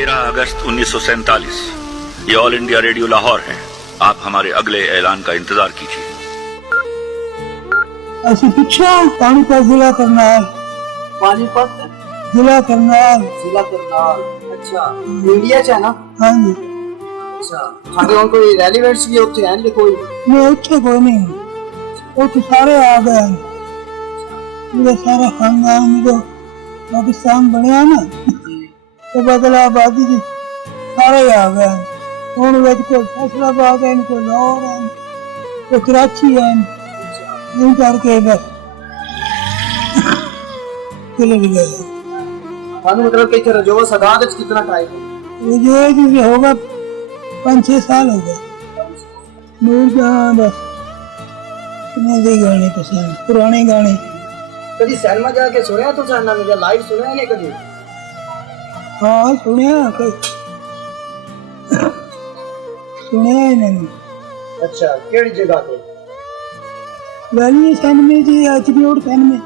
13 अगस्त 1947 ये all India radio Lahore है। आप हमारे अगले ऐलान का इंतजार कीजिए। ਅਸੀਂ ਪਿੱਛੋਂ ਪਾਣੀਪਤ ਜ਼ਿਲ੍ਹਾ ਕਰਨਾਲ पानीपत ਜ਼ਿਲ੍ਹਾ ਕਰਨਾਲ जिला करनाल। अच्छा इंडिया च है ना? ਹਾਂਜੀ अच्छा साडे हुण कोई रेलेवेंट्स भी उत्थे हैं जे कोई? ਮੈਂ ਉੱਥੇ ਕੋਈ ਨਹੀਂ ਉੱਥੇ ਸਾਰੇ ਆ ਗਏ ਮੇਰਾ ਸਾਰਾ ਖਾਨਦਾਨ ਜਦੋਂ ਪਾਕਿਸਤਾਨ ਬਣਿਆ ਨਾ ਤੇ ਬਦਲਾ ਆਬਾਦੀ ਦੀ ਸਾਰੇ ਆ ਗਏ ਹੁਣ ਵਿੱਚ ਕੋਈ ਫੈਸਲਾਬਾਦ ਹੈ ਕੋਈ ਲਾਹੌਰ ਹੈ ਕੋਈ ਕਰਾਚੀ ਹੈ यूं करके बस चले गए। थानू मतलब कि इत्थे रजोवा सदात च कितना टाइम है? मुझे भी होगा 5-6 साल हो गए। नूर जहां बस इतने दे गाने पसंद पुराने गाने। कभी सिनेमा जाके सुनया तो जाना मेरा लाइव सुनया नहीं कभी? हाँ सुनिया सुनिया ही नहीं। अच्छा केड़ी जगह पे? वैली सन में जी एचबी और सन में